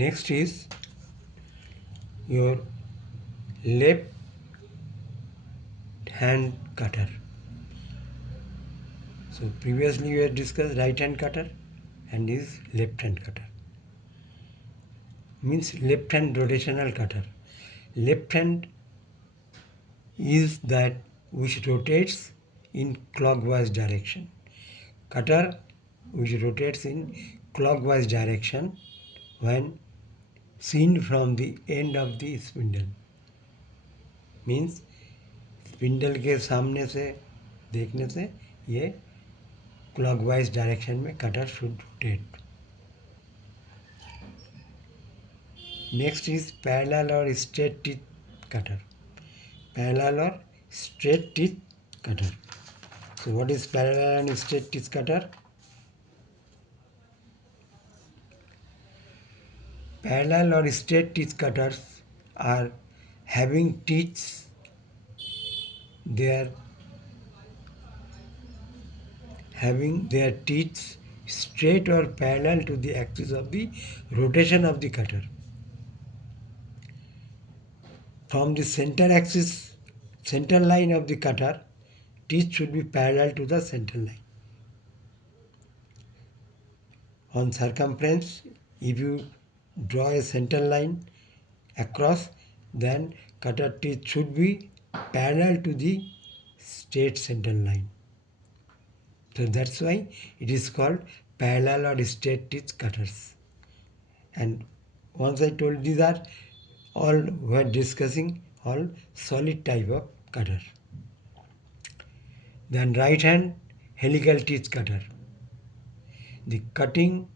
Next is your left hand cutter. So previously we had discussed right hand cutter and is left hand cutter. Means left hand rotational cutter. Left hand is that which rotates in clockwise direction. Cutter which rotates in clockwise direction when seen from the end of the spindle. Means spindle के सामने से देखने से ये clockwise direction में cutter should rotate. Next is parallel और straight teeth cutter. Parallel और straight teeth cutter. So what is parallel and straight teeth cutter? Parallel or straight teeth cutters are having teeth, they are having their teeth straight or parallel to the axis of the rotation of the cutter. From the center axis, center line of the cutter, teeth should be parallel to the center line. On circumference, if you draw a center line across, then cutter teeth should be parallel to the straight center line. So that's why it is called parallel or straight teeth cutters. And once I told these are all we are discussing all solid type of cutter. Then right hand helical teeth cutter. The cutting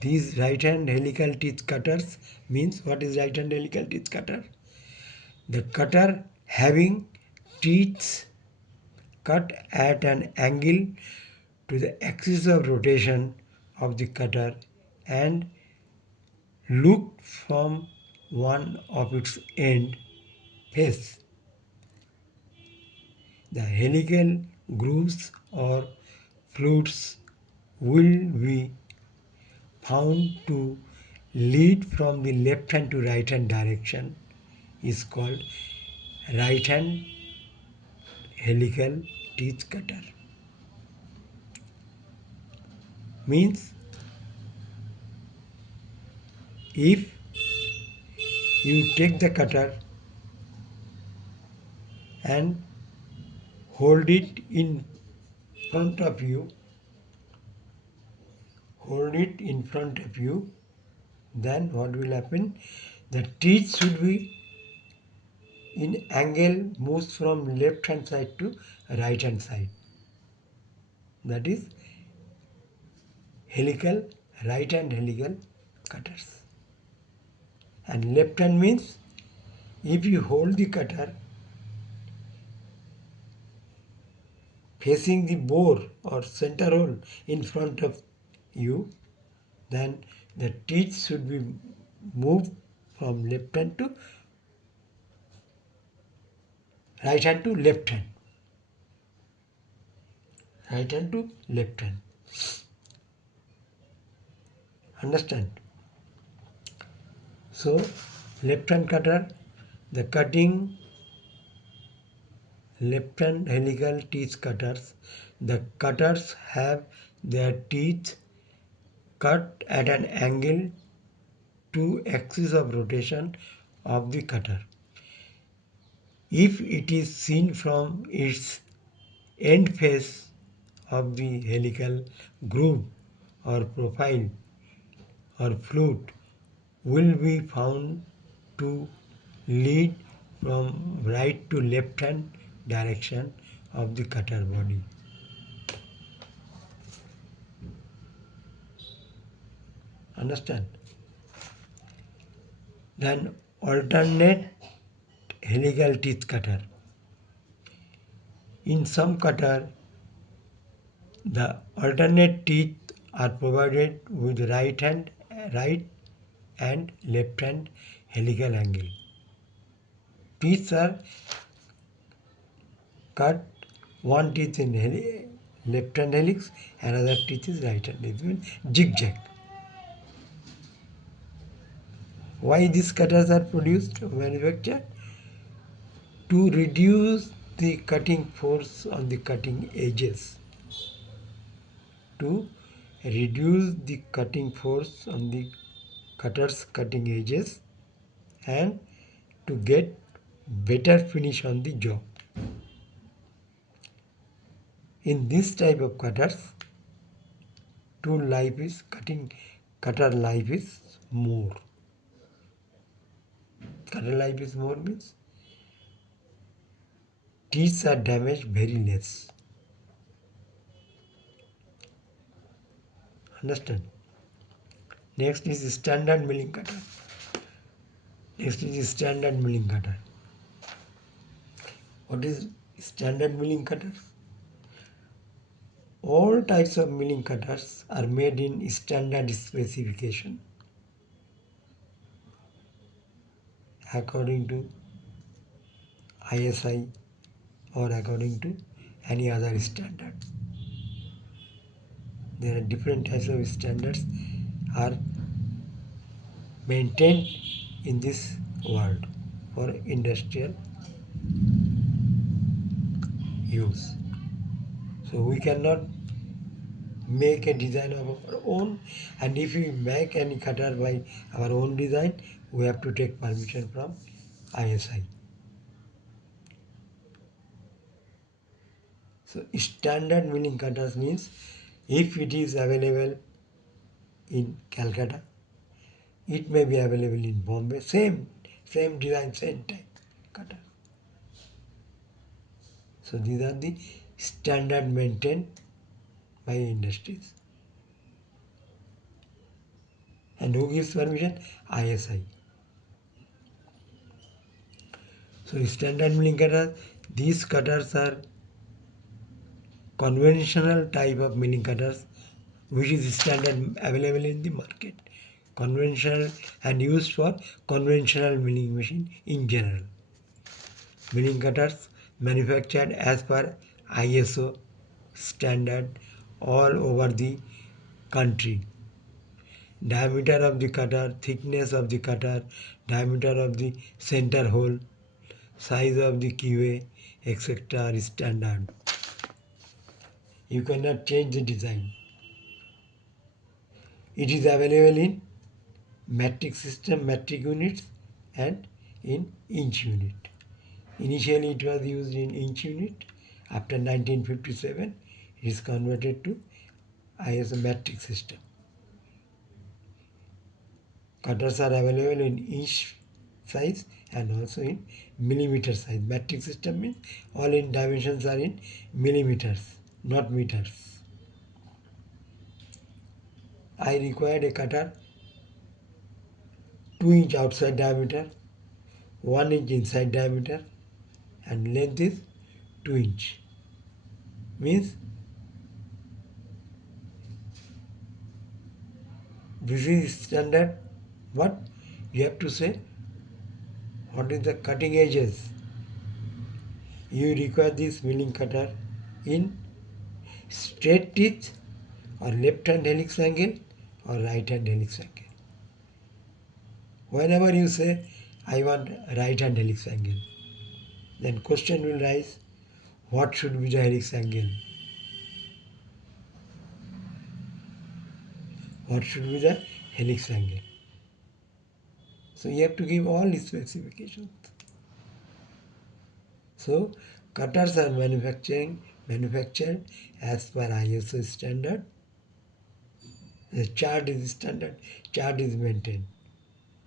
these right hand helical teeth cutters means what is right hand helical teeth cutter? The cutter having teeth cut at an angle to the axis of rotation of the cutter and look from one of its end face. The helical grooves or flutes will be found to lead from the left hand to right hand direction is called right hand helical teeth cutter. Means if you take the cutter and hold it in front of you, then what will happen? The teeth should be in angle moves from left hand side to right hand side. That is helical, right hand helical cutters. And left hand means if you hold the cutter facing the bore or center hole in front of you, then the teeth should be moved from left hand to right hand to left hand. Right hand to left hand. Understand? So left hand cutter, the cutting left hand helical teeth cutters, the cutters have their teeth cut at an angle to axis of rotation of the cutter. If it is seen from its end face of the helical groove or profile or flute will be found to lead from right to left hand direction of the cutter body. Understand? Then alternate helical teeth cutter. In some cutter, the alternate teeth are provided with right and left hand helical angle. Teeth are cut, one teeth in left hand helix, another teeth is right hand helix, means zigzag. Why these cutters are produced, manufactured? To reduce the cutting force on the cutting edges. To reduce the cutting force on the cutter's cutting edges and to get better finish on the job. In this type of cutters, tool life is cutter life is more. Cutter life is more means teeth are damaged very less. Understand? Next is standard milling cutter. Next is standard milling cutter. What is standard milling cutter? All types of milling cutters are made in standard specification according to ISI or according to any other standard. There are different types of standards are maintained in this world for industrial use. So we cannot make a design of our own, and if we make any cutter by our own design, we have to take permission from ISI. So standard milling cutters means if it is available in Calcutta, it may be available in Bombay, same design, same type cutter. So these are the standard maintained by industries. And who gives permission? ISI. So standard milling cutters, these cutters are conventional type of milling cutters which is standard available in the market. Conventional and used for conventional milling machine in general. Milling cutters manufactured as per ISO standard all over the country. Diameter of the cutter, thickness of the cutter, diameter of the center hole, size of the QA, etc. are standard. You cannot change the design. It is available in metric system, metric units and in inch unit. Initially it was used in inch unit. After 1957 it is converted to ISO metric system. Cutters are available in inch size and also in millimeter size. Metric system means all in dimensions are in millimeters, not meters. I required a cutter 2-inch outside diameter, 1-inch inside diameter and length is 2-inch. Means this is standard, but you have to say what is the cutting edges. You require this milling cutter in straight teeth or left hand helix angle or right hand helix angle. Whenever you say I want right hand helix angle, then question will rise, what should be the helix angle? What should be the helix angle? So you have to give all specifications. So cutters are manufactured as per ISO standard. The chart is standard, chart is maintained,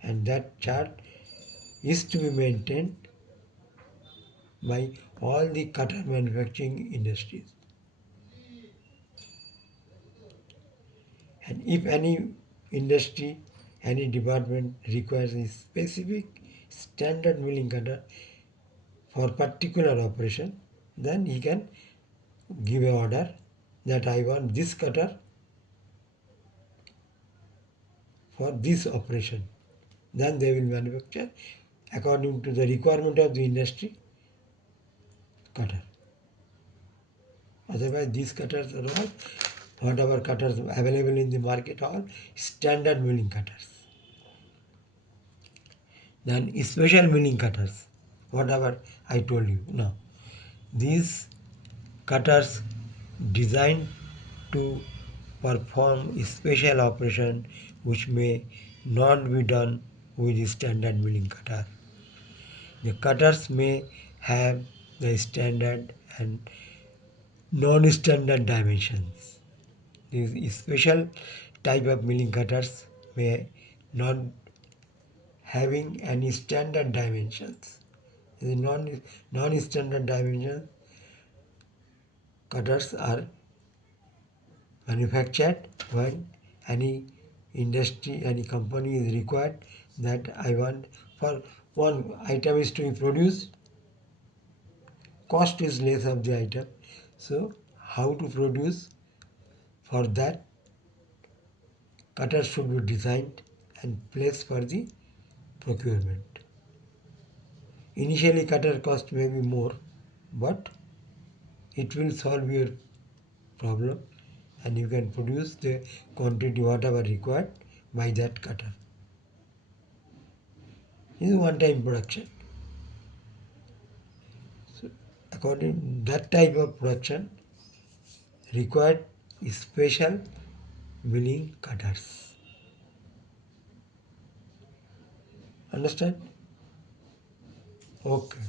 and that chart is to be maintained by all the cutter manufacturing industries. And if any industry, any department requires a specific standard milling cutter for particular operation, then he can give a order that I want this cutter for this operation. Then they will manufacture according to the requirement of the industry cutter. Otherwise these cutters are all whatever cutters available in the market, all standard milling cutters. Then special milling cutters, whatever I told you now. These cutters designed to perform special operation which may not be done with standard milling cutter. The cutters may have the standard and non-standard dimensions. These special type of milling cutters may not having any standard dimensions. The non-standard dimension cutters are manufactured when any industry, any company is required that I want for one item is to be produced, cost is less of the item. So how to produce, for that cutter should be designed and placed for the procurement. Initially cutter cost may be more, but it will solve your problem and you can produce the quantity whatever required by that cutter. This is one time production. So according that type of production required special milling cutters. Understand? Okay.